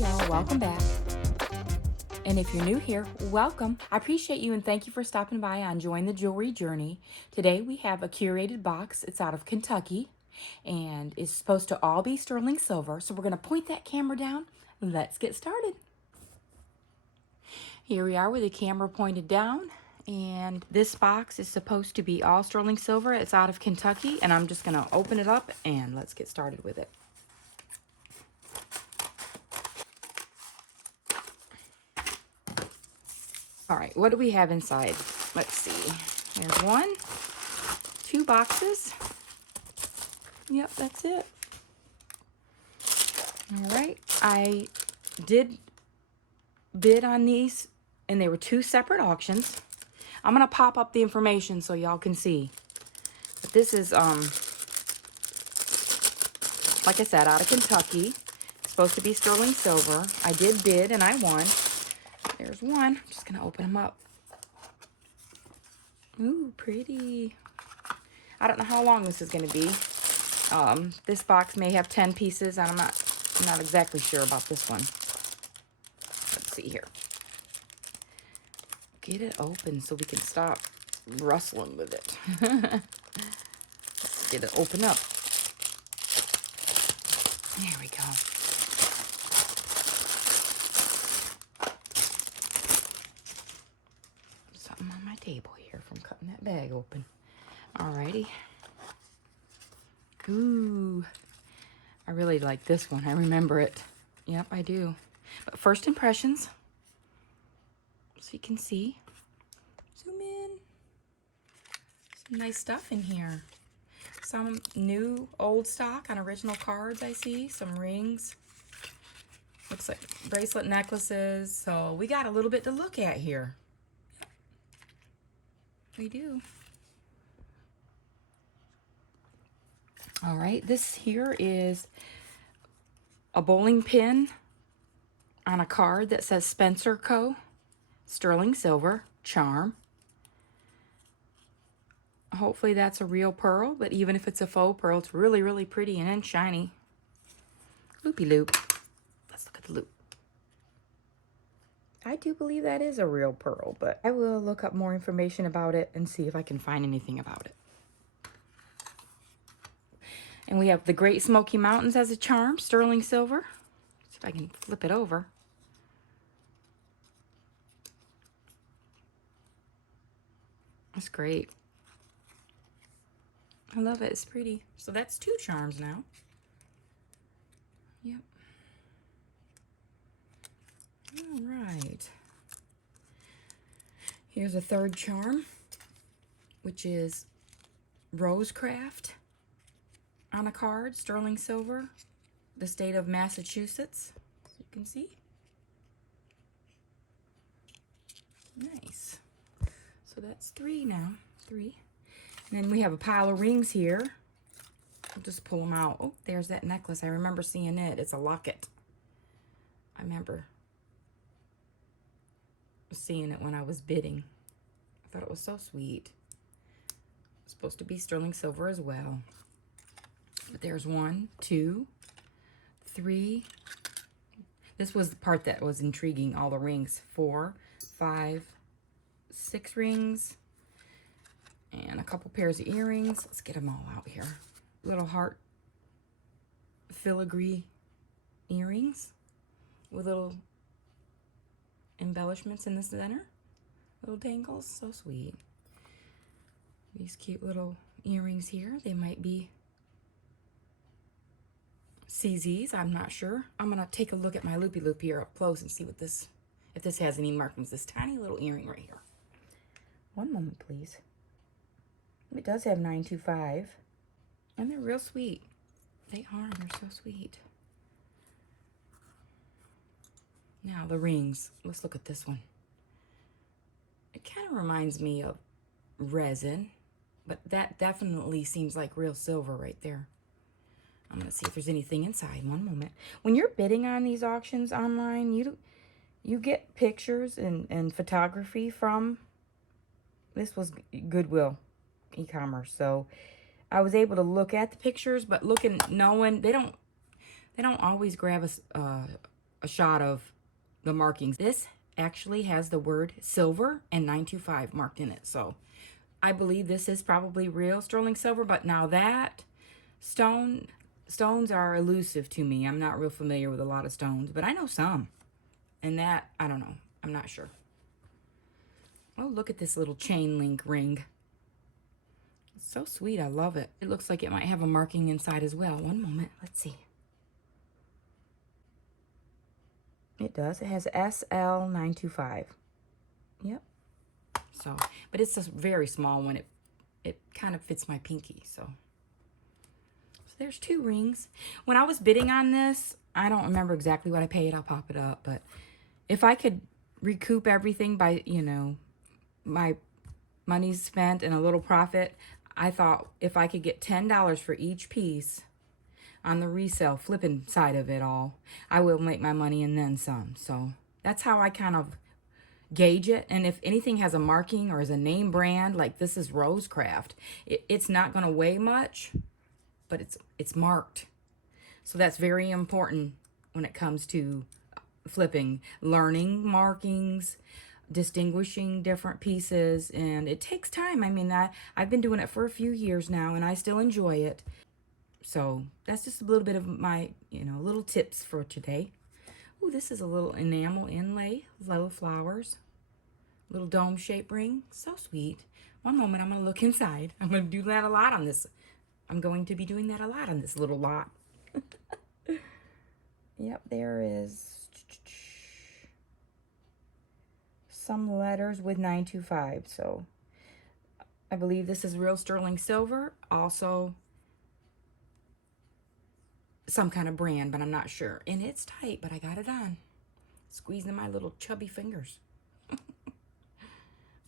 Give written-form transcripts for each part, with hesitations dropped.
y'all, welcome back. And if you're new here, welcome. I appreciate you and thank you for stopping by on Join the Jewelry Journey. Today we have a curated box. It's out of Kentucky and it's supposed to all be sterling silver. So we're going to point that camera down. Let's get started. Here we are with the camera pointed down. And this box is supposed to be all sterling silver. It's out of Kentucky and I'm just going to open it up and let's get started with it. All right, what do we have inside? Let's see. There's one, two boxes. Yep, that's it. All right, I did bid on these and they were two separate auctions. I'm gonna pop up the information so y'all can see. But this is, like I said, out of Kentucky. It's supposed to be sterling silver. I did bid and I won. There's one. I'm just gonna open them up. Ooh, pretty. I don't know how long this is gonna be. This box may have 10 pieces. I'm not exactly sure about this one. Let's see here. Get it open so we can stop rustling with it. Let's get it open up. There we go. Something on my table here from cutting that bag open. Alrighty. Ooh, I really like this one. I remember it. Yep, I do. But first impressions, so you can see. Zoom in. Some nice stuff in here. Some new old stock on original cards I see. Some rings. Looks like bracelet necklaces. So we got a little bit to look at here. We do. All right, this here is a bowling pin on a card that says Spencer Co. Sterling silver charm. Hopefully that's a real pearl, but even if it's a faux pearl, it's really, really pretty and shiny. Loopy loop. Let's look at the loop. I do believe that is a real pearl, but I will look up more information about it and see if I can find anything about it. And we have the Great Smoky Mountains as a charm, sterling silver. See if I can flip it over. That's great. I love it. It's pretty. So that's two charms now. Yep. All right. Here's a third charm, which is Rosecraft on a card, sterling silver, the state of Massachusetts, as you can see. Nice. So that's three now, three. And then we have a pile of rings here. I'll just pull them out. Oh, there's that necklace. I remember seeing it. It's a locket. I remember seeing it when I was bidding. I thought it was so sweet. It's supposed to be sterling silver as well. But there's one, two, three. This was the part that was intriguing, all the rings. 4, 5, 6 rings. And a couple pairs of earrings. Let's get them all out here. Little heart filigree earrings with little embellishments in the center. Little dangles. So sweet. These cute little earrings here. They might be CZs, I'm not sure. I'm gonna take a look at my loopy loop here up close and see what this, if this has any markings. This tiny little earring right here. One moment, please. It does have 925, and they're real sweet. They are. They're so sweet. Now the rings. Let's look at this one. It kind of reminds me of resin, but that definitely seems like real silver right there. I'm going to see if there's anything inside. One moment. When you're bidding on these auctions online, you get pictures and photography from, this was Goodwill e-commerce. So I was able to look at the pictures, but knowing they don't always grab a shot of the markings. This actually has the word silver and 925 marked in it. So I believe this is probably real sterling silver, but now that stones are elusive to me. I'm not real familiar with a lot of stones, but I know some. And that, I don't know. I'm not sure. Oh, look at this little chain link ring. It's so sweet. I love it. It looks like it might have a marking inside as well. One moment. Let's see. It does. It has SL925. Yep. So, but it's a very small one. It kind of fits my pinky. So there's 2 rings. When I was bidding on this, I don't remember exactly what I paid. I'll pop it up. But if I could recoup everything by, you know, my money's spent and a little profit, I thought if I could get $10 for each piece on the resale flipping side of it all, I will make my money and then some. So that's how I kind of gauge it. And if anything has a marking or is a name brand, like this is Rosecraft, it's not going to weigh much, but it's marked. So that's very important when it comes to flipping, learning markings, distinguishing different pieces, and it takes time. I mean, I've been doing it for a few years now, and I still enjoy it. So that's just a little bit of my, you know, little tips for today. Ooh, this is a little enamel inlay, little flowers, little dome shape ring. So sweet. One moment, I'm going to look inside. I'm going to do that a lot on this. I'm going to be doing that a lot on this little lot. Yep, there is some letters with 925. So I believe this is real sterling silver. Also some kind of brand, but I'm not sure. And it's tight, but I got it on. Squeezing my little chubby fingers.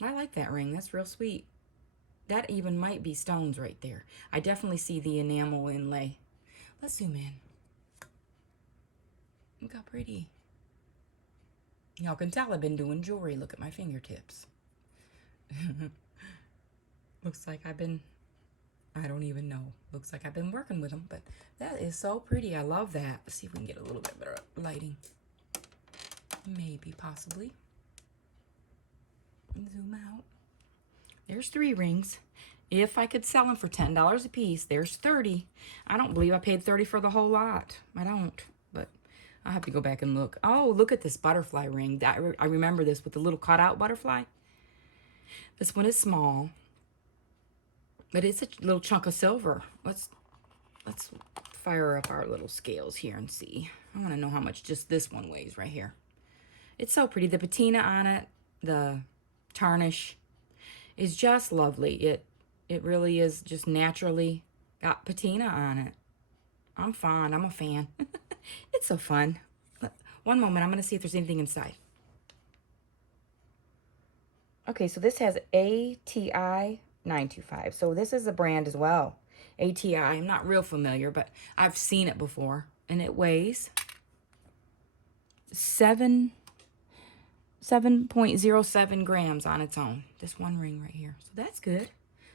I like that ring. That's real sweet. That even might be stones right there. I definitely see the enamel inlay. Let's zoom in. Look how pretty. Y'all can tell I've been doing jewelry. Look at my fingertips. Looks like I've been, I don't even know. Looks like I've been working with them, but that is so pretty. I love that. Let's see if we can get a little bit better lighting. Maybe, possibly. Zoom out. There's 3 rings. If I could sell them for $10 a piece, there's 30. I don't believe I paid 30 for the whole lot. I don't, but I'll have to go back and look. Oh, look at this butterfly ring. I remember this with the little cutout butterfly. This one is small, but it's a little chunk of silver. Let's fire up our little scales here and see. I want to know how much just this one weighs right here. It's so pretty. The patina on it, the tarnish is just lovely. It really is just naturally got patina on it. I'm fond. I'm a fan. It's so fun. One moment. I'm going to see if there's anything inside. Okay, so this has ATI 925. So this is a brand as well. ATI. I'm not real familiar, but I've seen it before. And it weighs 7.07 grams on its own. This one ring right here. So that's good.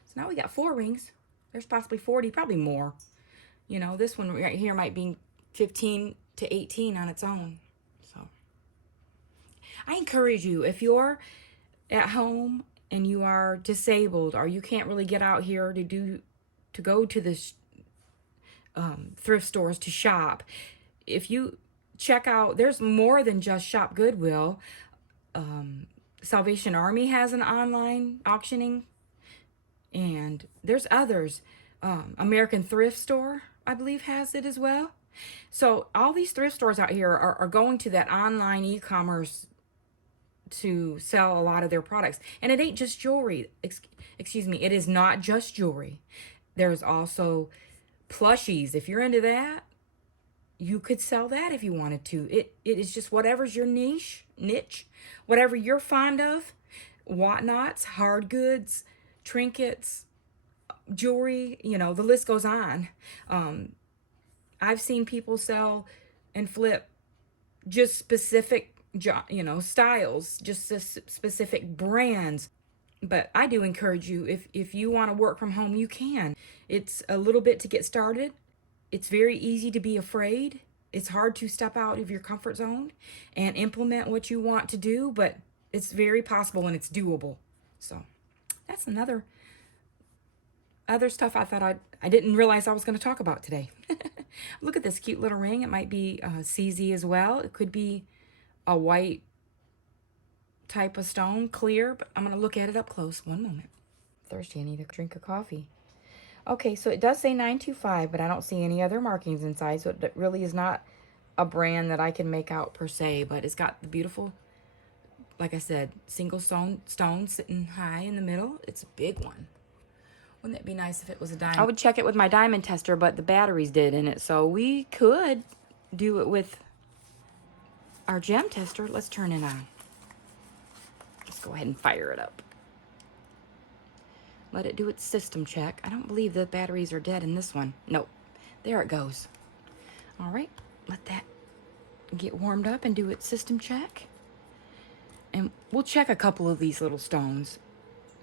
So now we got 4 rings. There's possibly 40, probably more. You know, this one right here might be 15 to 18 on its own. So I encourage you, if you're at home and you are disabled or you can't really get out here to go to the thrift stores to shop, if you check out, there's more than just Shop Goodwill. Salvation Army has an online auctioning, and there's others. American Thrift Store, I believe, has it as well. So all these thrift stores out here are going to that online e-commerce to sell a lot of their products. And it ain't just jewelry. Excuse me, it is not just jewelry. There's also plushies. If you're into that, you could sell that if you wanted to. It is just whatever's your niche, whatever you're fond of. Whatnots, hard goods, trinkets, jewelry, you know, the list goes on. I've seen people sell and flip just specific, you know, styles, just specific brands. But I do encourage you, if you want to work from home, you can. It's a little bit to get started. It's very easy to be afraid. it's hard to step out of your comfort zone and implement what you want to do, but it's very possible and it's doable. So that's another other stuff I didn't realize I was going to talk about today. Look at this cute little ring. It might be CZ as well. It could be a white type of stone, clear, but I'm going to look at it up close. One moment. Thirsty, I need a drink of coffee. Okay, so it does say 925, but I don't see any other markings inside, so it really is not a brand that I can make out per se, but it's got the beautiful, like I said, single stone sitting high in the middle. It's a big one. Wouldn't it be nice if it was a diamond? I would check it with my diamond tester, but the battery's dead in it, so we could do it with our gem tester. Let's turn it on. Let's go ahead and fire it up. Let it do its system check. I don't believe the batteries are dead in this one. Nope. There it goes. All right. Let that get warmed up and do its system check. And we'll check a couple of these little stones.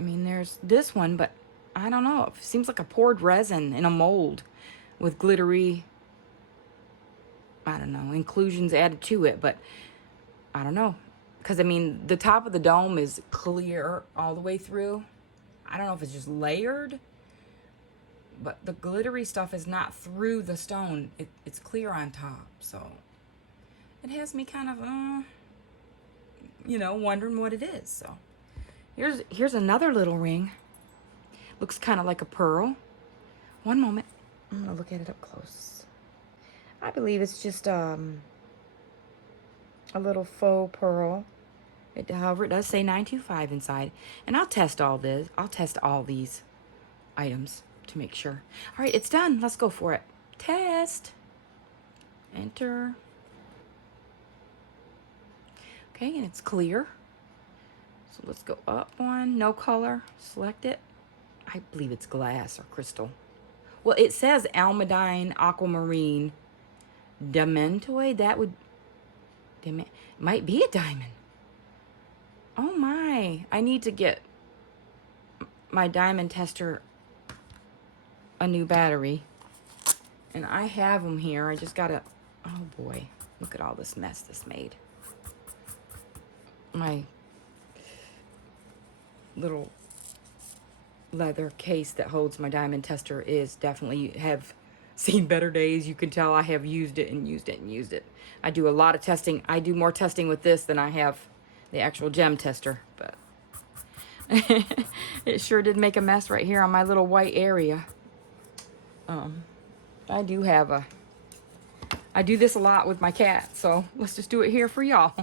I mean, there's this one, but I don't know. It seems like a poured resin in a mold with glittery, I don't know, inclusions added to it. But I don't know. Because, I mean, the top of the dome is clear all the way through. I don't know if it's just layered, but the glittery stuff is not through the stone. It's clear on top, so it has me kind of, you know, wondering what it is. So here's another little ring. Looks kind of like a pearl. One moment. I'm going to look at it up close. I believe it's just a little faux pearl. However, it does say 925 inside. And I'll test all this. I'll test all these items to make sure. All right, it's done. Let's go for it. Test. Enter. Okay, and it's clear. So let's go up one. No color. Select it. I believe it's glass or crystal. Well, it says almandine, aquamarine, dementoid. That would... It might be a diamond. Oh my, I need to get my diamond tester a new battery. And I have them here. I just gotta, oh boy, look at all this mess this made. My little leather case that holds my diamond tester is definitely have seen better days. You can tell I have used it and used it and used it. I do a lot of testing. I do more testing with this than I have the actual gem tester, but it sure did make a mess right here on my little white area. I do this a lot with my cat, so let's just do it here for y'all.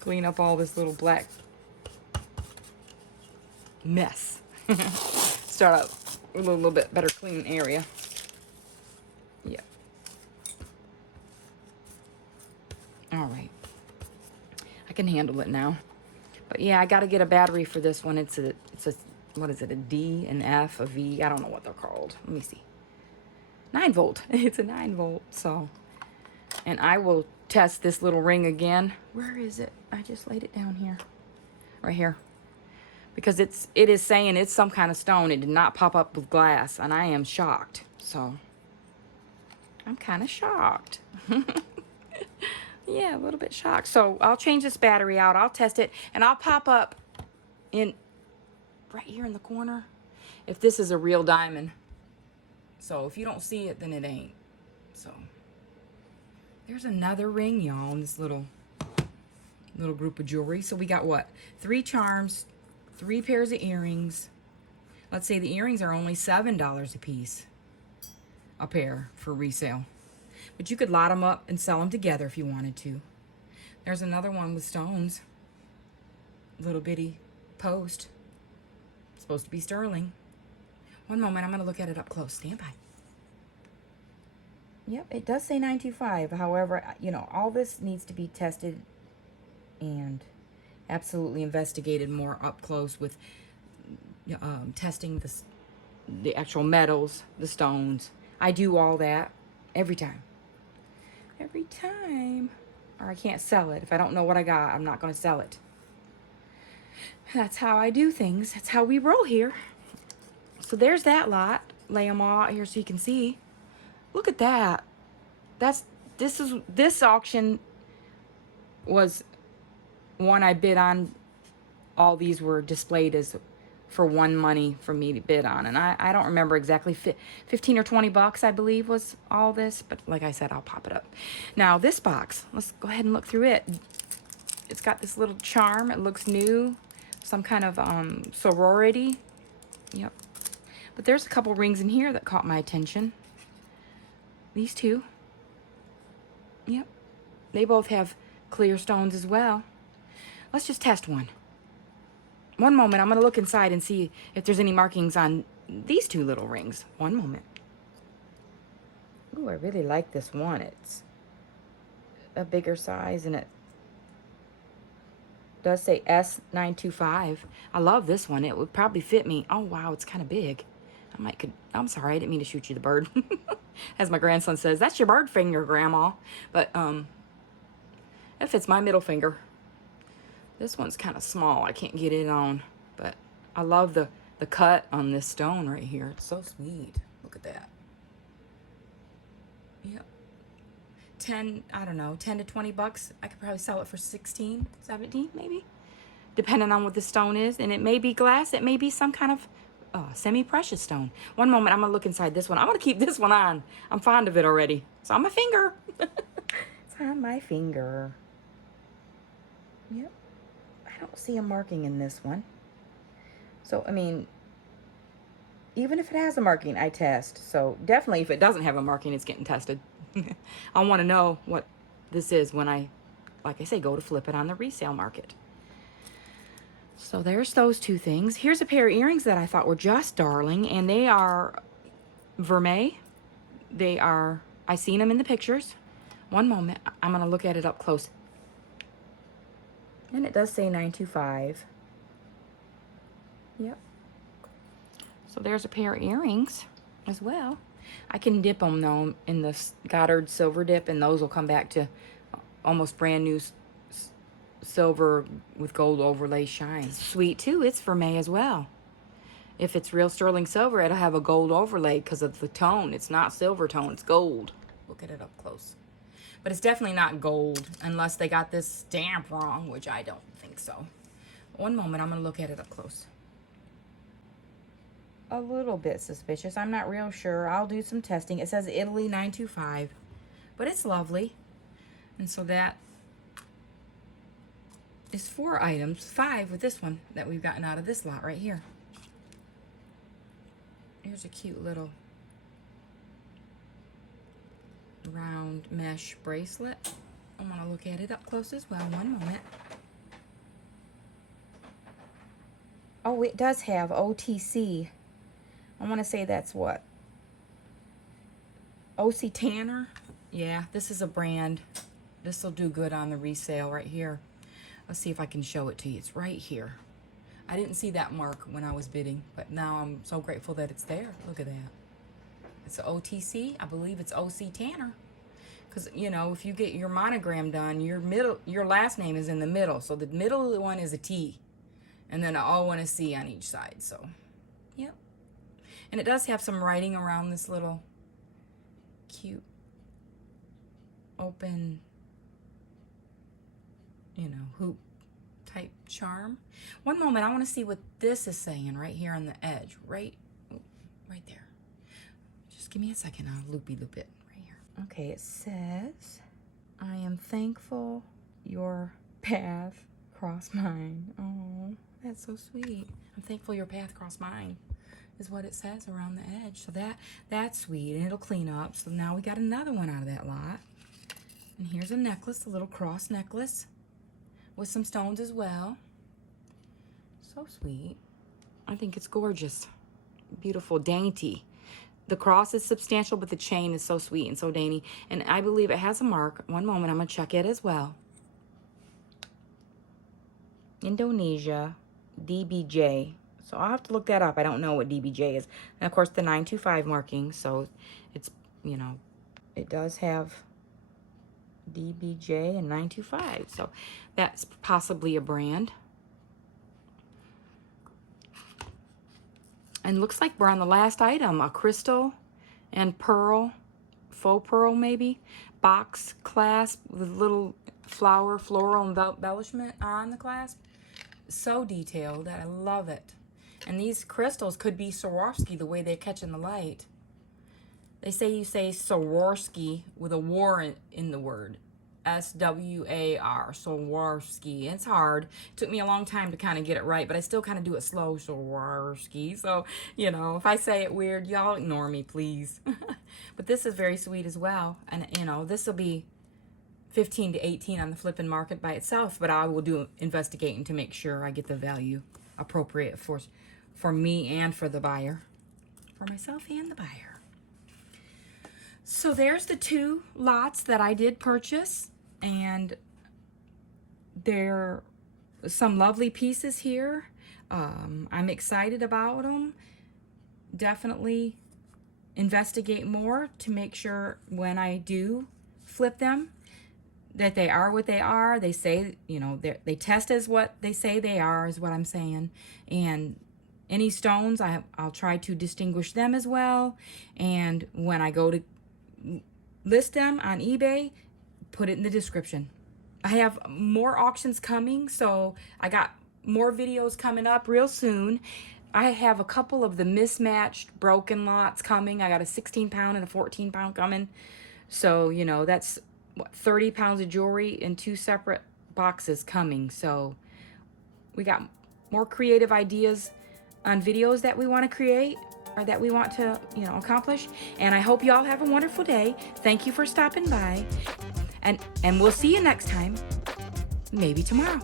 Clean up all this little black mess. Start out with a little bit better clean area. Yeah. All right. I can handle it now. But yeah, I got to get a battery for this one. It's a, what is it? A D, an F, a V. I don't know what they're called. Let me see. 9 volt. It's a 9 volt. So, and I will test this little ring again. Where is it? I just laid it down here. Right here. Because it is saying it's some kind of stone. It did not pop up with glass. And I am shocked. So, I'm kind of shocked. Yeah, a little bit shocked. So I'll change this battery out. I'll test it. And I'll pop up in right here in the corner if this is a real diamond. So if you don't see it, then it ain't. So there's another ring, y'all, in this little group of jewelry. So we got what? 3 charms, 3 pairs of earrings. Let's say the earrings are only $7 a piece. A pair for resale. But you could lot them up and sell them together if you wanted to. There's another one with stones. Little bitty post. It's supposed to be sterling. One moment, I'm going to look at it up close. Stand by. Yep, it does say 925. However, you know, all this needs to be tested and absolutely investigated more up close with testing the actual metals, the stones. I do all that every time. Every time. Or I can't sell it. If I don't know what I got, I'm not going to sell it. That's how I do things. That's how we roll here. So there's that lot. Lay them all out here so you can see. Look at that. That's this auction was one I bid on. All these were displayed as for one money for me to bid on, and I don't remember exactly. 15 or 20 bucks, I believe, was all this, but like I said, I'll pop it up. Now this box, let's go ahead and look through it. It's got this little charm. It looks new, some kind of sorority. Yep. But there's a couple rings in here that caught my attention. These two. Yep. They both have clear stones as well. Let's just test one. One moment, I'm going to look inside and see if there's any markings on these two little rings. One moment. Ooh, I really like this one. It's a bigger size, and it does say S925. I love this one. It would probably fit me. Oh, wow, it's kind of big. I'm sorry, I didn't mean to shoot you the bird. As my grandson says, that's your bird finger, Grandma. But it fits my middle finger. This one's kind of small. I can't get it on, but I love the cut on this stone right here. It's so sweet. Look at that. Yep. 10, I don't know, 10 to 20 bucks. I could probably sell it for 16, 17 maybe, depending on what the stone is. And it may be glass. It may be some kind of semi-precious stone. One moment, I'm going to look inside this one. I'm going to keep this one on. I'm fond of it already. It's on my finger. It's on my finger. Yep. I don't see a marking in this one. So, I mean, even if it has a marking, I test. So, definitely if it doesn't have a marking, it's getting tested. I want to know what this is when I, like I say, go to flip it on the resale market. So, there's those two things. Here's a pair of earrings that I thought were just darling, and they are vermeil. They are, I seen them in the pictures. One moment, I'm going to look at it up close. And it does say 925. Yep. So there's a pair of earrings as well. I can dip them though in the Goddard silver dip, and those will come back to almost brand new silver with gold overlay shine. Sweet too. It's vermeil as well. If it's real sterling silver, it'll have a gold overlay because of the tone. It's not silver tone, it's gold. Look at it up close. But it's definitely not gold unless they got this stamp wrong, which I don't think so. One moment, I'm going to look at it up close. A little bit suspicious. I'm not real sure. I'll do some testing. It says Italy 925, but it's lovely. And so that is 4 items, 5 with this one that we've gotten out of this lot right here. Here's a cute little round mesh bracelet. I want to look at it up close as well. One moment. Oh, it does have OTC. I want to say that's what? OC Tanner? Yeah, this is a brand. This will do good on the resale right here. Let's see if I can show it to you. It's right here. I didn't see that mark when I was bidding, but now I'm so grateful that it's there. Look at that. It's OTC. I believe it's OC Tanner. Because, you know, if you get your monogram done, your last name is in the middle. So the middle one is a T. And then an O and a C on each side. So, yep. And it does have some writing around this little cute open, you know, hoop type charm. One moment, I want to see what this is saying right here on the edge. Right there. Just give me a second. I'll loop it right here. Okay, it says, I am thankful your path crossed mine. Oh, that's so sweet. I'm thankful your path crossed mine is what it says around the edge. So that's sweet, and it'll clean up. So now we got another one out of that lot. And here's a necklace, a little cross necklace with some stones as well. So sweet. I think it's gorgeous. Beautiful, dainty. The cross is substantial, but the chain is so sweet and so dainty. And I believe it has a mark. One moment, I'm going to check it as well. Indonesia, DBJ. So I'll have to look that up. I don't know what DBJ is. And of course, the 925 marking. So it's, you know, it does have DBJ and 925. So that's possibly a brand. And looks like we're on the last item, a crystal and pearl faux pearl maybe, box clasp with little floral embellishment on the clasp. So detailed that I love it. And these crystals could be Swarovski the way they catch in the light. They say you say Swarovski with a war in the word. S-W-A-R, Swarovski. It's hard. It took me a long time to kind of get it right, but I still kind of do it slow, Swarovski. So, you know, if I say it weird, y'all ignore me, please. But this is very sweet as well. And, you know, this will be 15 to 18 on the flipping market by itself, but I will do investigating to make sure I get the value appropriate for me and for the buyer. For myself and the buyer. So there's the 2 lots that I did purchase, and there are some lovely pieces here. I'm excited about them. Definitely investigate more to make sure when I do flip them that they are what they are. They say, you know, they test as what they say they are, is what I'm saying. And any stones, I'll try to distinguish them as well. And when I go to list them on eBay, put it in the description. I have more auctions coming, so I got more videos coming up real soon. I have a couple of the mismatched broken lots coming. I got a 16 pound and a 14 pound coming. So, you know, that's what, 30 pounds of jewelry in 2 separate boxes coming. So we got more creative ideas on videos that we want to create, or that we want to, you know, accomplish. And I hope you all have a wonderful day. Thank you for stopping by. And we'll see you next time. Maybe tomorrow.